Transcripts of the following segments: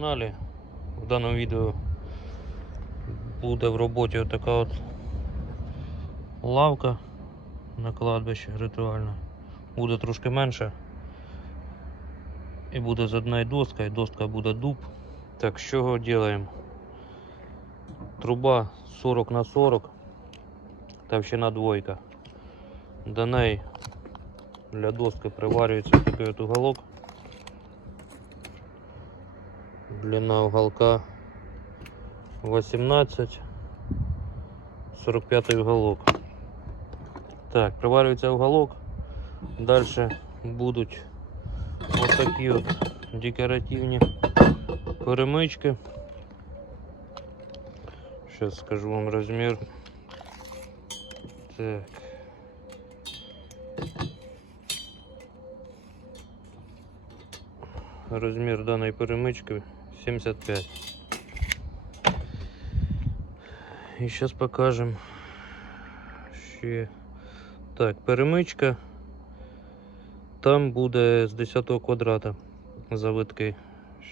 каналі. В даному відео буде в роботі така от лавка на кладбище ритуальне. Буде трошки менше. І буде з одної доска, і доска буде дуб. Так, чого робимо? Труба 40 на 40, товщина двойка. До неї для доски приварюється такий от уголок. Длина уголка 18, 45 уголок. Так, приварюється уголок. Дальше будуть ось такі от декоративні перемички. Сейчас скажу вам размер. Так. Размер данной перемычки 75. І зараз покажемо. Ще. Так, перемичка. Там буде з 10 квадрата завитки.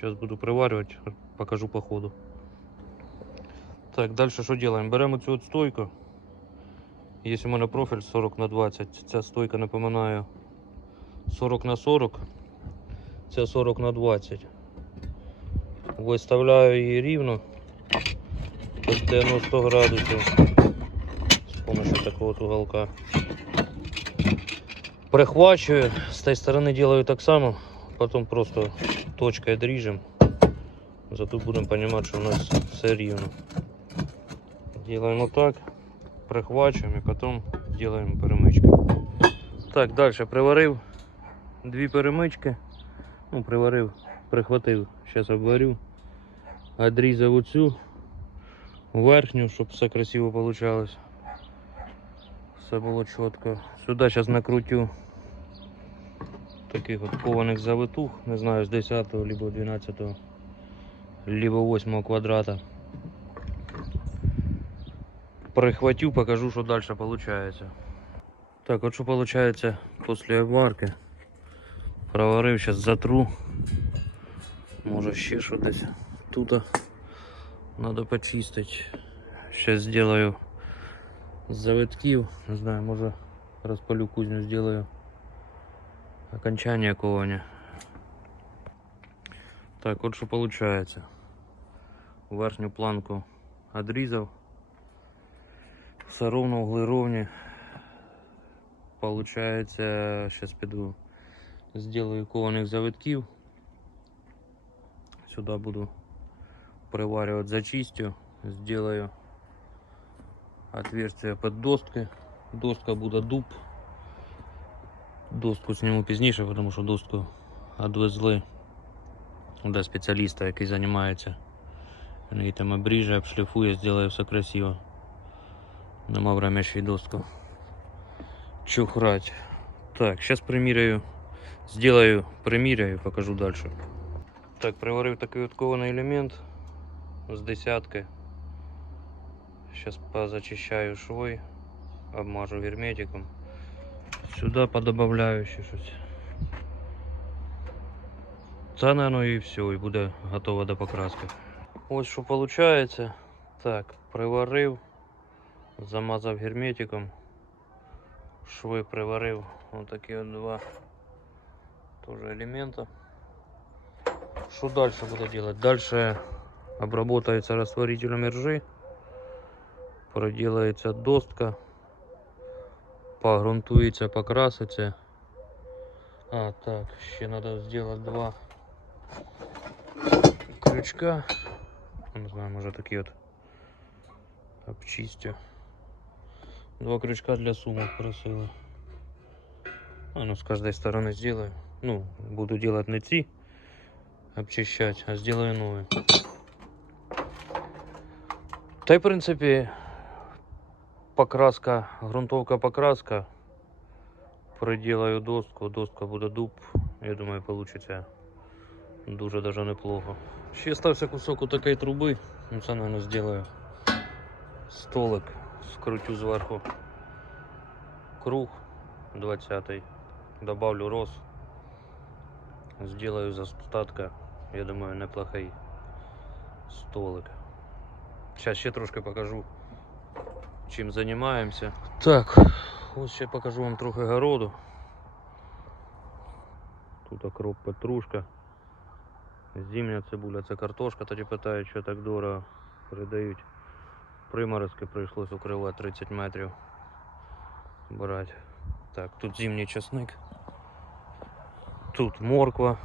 Зараз буду приварювати, покажу по ходу. Так, далі що робимо? Беремо цю от стойку. Є у мене профіль 40 на 20. Ця стойка напоминаю 40 на 40. Це 40 на 20. Виставляю її рівно під 90 градусів з допомогою такого уголка. Прихвачую, з тієї сторони делаю так само, потім просто точкою дріжем. Зато будемо розуміти, що у нас все рівно. Делаем вот так, прихвачуємо і потім делаем перемички. Так, далі приварив дві перемички. Ну, приварив, прихватив, зараз обварю. Одрізав оцю верхню, щоб все красиво получалось. Все було чітко. Сюди зараз накрутю таких от кованих завитух, не знаю, з 10 либо 12 либо 8 квадрата. Прихватю, покажу, що далі виходить. Так, от що виходить після обварки. Проварив, зараз затру. Може ще що десь тут треба почистити. Зараз зроблю з. Не знаю, може розпалю кузню, зроблю окончання ковання. Так, от що виходить. Верхню планку отрізав. Все ровно, угли ровні. Получается, сейчас піду, сделаю кованих завитків. Сюди буду приварювати зачистю, сделаю отверстие під доски. Доска буде дуб. Доску сниму пізніше, тому що доску відвезли до спеціаліста, який займається. Він її там обріже, обшліфує, зробить все красиво. Нема время ще й доску чухрать. Так, сейчас приміряю, сделаю, приміряю, покажу дальше. Так, приварив такий от кований елемент З десятки. Сейчас позачищаю швой, обмажу герметиком. Сюда подобавляю ще щось. Це, наверное, і все, і буде готово до покраски. Ось що виходить. Так, приварив, замазав герметиком. Шви приварив. Ось такі от два тоже елемента. Що далі буду делать? Дальше обработается растворителем ржи. Проделается доска. Погрунтується, покраситься. А, так, ще надо сделать два крючка. Не знаю, може такі от обчистю. Два крючка для сумок просили. А ну с каждой стороны сделаю. Ну, буду делать не ці обчищать, а сделаю новые. Та й в принципі покраска, грунтовка покраска. Приделаю доску, доска буде дуб. Я думаю, получится дуже даже неплохо. Ще стався кусок у такої труби. Ну це, наверное, сделаю столик. Скрутю зверху круг 20 добавлю роз сделаю из остатка я думаю неплохой столик. Зараз ще трошки покажу, чим займаємося. Так, ось ще покажу вам трохи городу. Тут окроп петрушка. Зимня цибуля, це картошка, тоді питають, що так дорого передають. Приморозки прийшлось укривати 30 метрів брати. Так, тут зимній часник. Тут морква.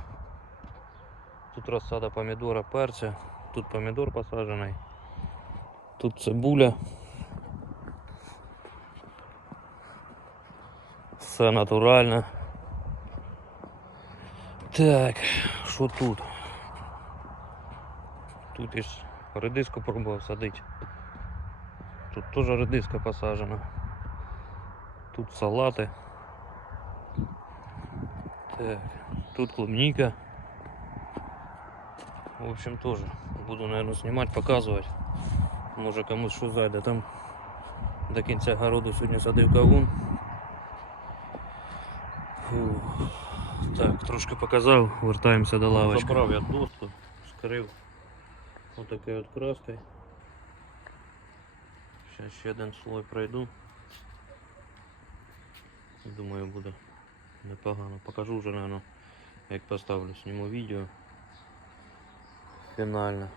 Тут розсада помідора, перця. Тут помідор посаджений. Тут цибуля. Все натурально. Так, що тут? Тут із редиску пробував садити. Тут теж редиска посаджена. Тут салати. Так, тут клубника. В общем, тоже буду, наверное, снимать, показывать. Може комусь що зайде. Там до кінця городу сьогодні садив кавун. Так, трошки показав, вертаємося до лавочки. Забрав я доску, скрив отакою от краскою. Зараз ще один слой пройду. Думаю, буде непогано. Покажу вже, наверное, як поставлю, зніму відео фінальне.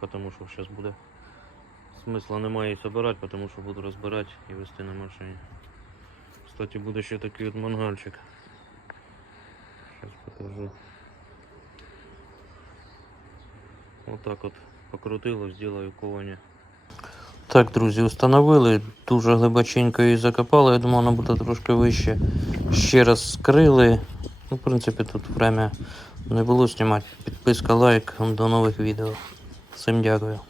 Потому що зараз буде смисла немає її собирати, тому що буду розбирати і вести на машині. Кстати, буде ще такий от мангальчик. Сейчас покажу. Вот так от покрутило, сделаю ковання. Так, друзі, установили, дуже глибоченько її закопали, я думаю, вона буде трошки вище. Ще раз скрили. Ну, в принципі, тут время не було знімати. Підписка, лайк, до нових відео. Всім дякую.